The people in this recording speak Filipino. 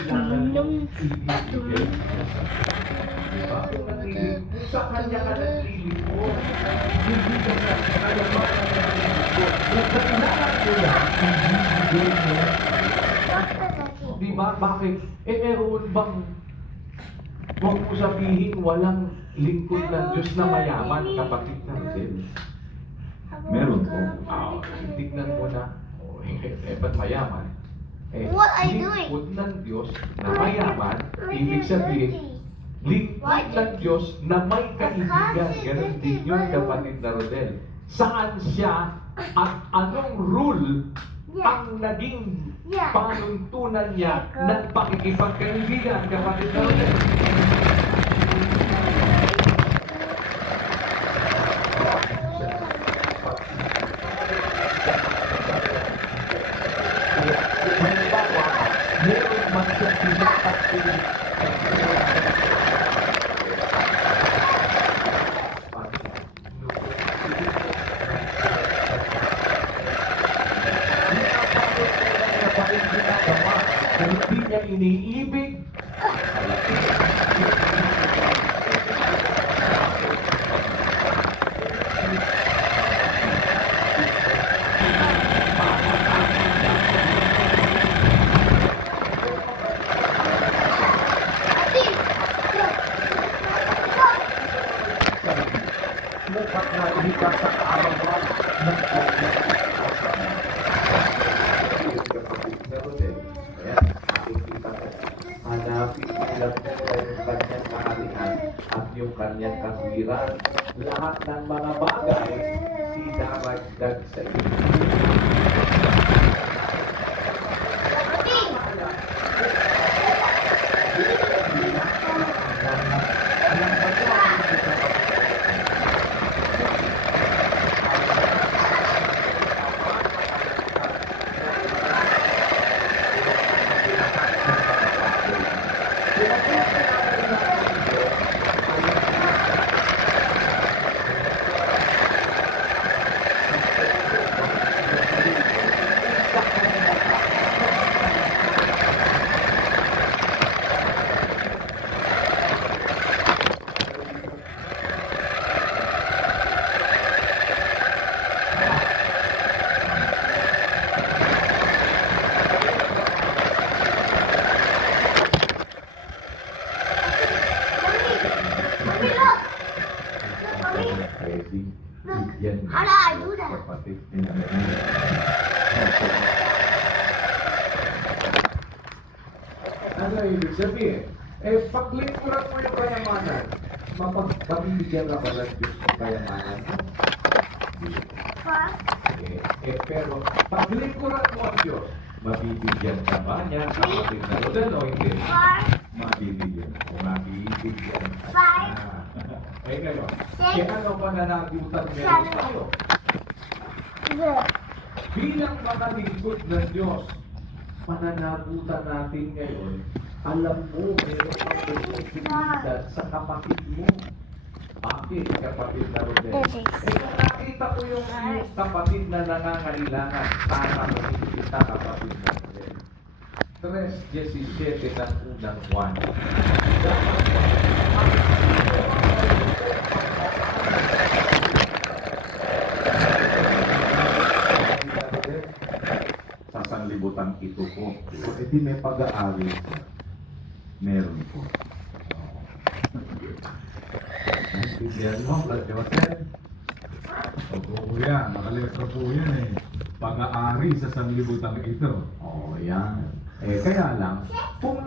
kailangan mong ibigay niya sa diba? Kung sa kanya ka naglilingkod, hindi ka sa kayamanan na naglilingkod. Kung kailangan mo yan, ibigay niya. Diba? Bakit? Meron bang huwag mo sabihin walang lingkod ng Diyos na mayaman, kapatid natin? Meron po. Tignan mo na, ba't mayaman? What are you doing? Lingkod ng Diyos na mayaman, ibig sabihin, lingkod ng Diyos na may kaibigan. Ganon din yun, kapatid na Rodel. Saan siya at anong rule ang naging panuntunan niya ng pakikipagkaibigan, kapatid na Rodel? Meron man siya pinapagpilit. Kung hindi niya iniibig, mukhang nakita sa araw ng hanapin nilang yung kanyang kaharian at yung kanyang kaswiran. Lahat ng mga bagay sinaragdag sa iyo. How do I do that? Ano ibig sabihin? Paglingkuran mo yung kayamanan, mapabibigyan ka ba ng Diyos ng kayamanan? Pero paglingkuran mo ang Diyos, mabibigyan ka ba niya sa kapatid na Rodel o hindi? Mabibigyan. Kung mabibigyan ka na. Ngayon, kaya ano pananagutan meron tayo? Bilang mga lingkod ng Diyos, pananagutan natin ngayon, alam mo, meron kang responsibilidad sa kapatid mo. Bakit, kapatid na Rodel? Kung nakita ko yung kapatid na nangangailangan, sana mo kita, kapatid na Rodel. 3:17 ng unang buwan. Sa sanlibutan ito po. E di may pag-aari. Meron po. Naintindihan mo, Brad Joseph? Opo po yan. Nakalesa po yan eh. Pag-aari sa sanlibutan ito. Oo, yan. Kaya lang, kung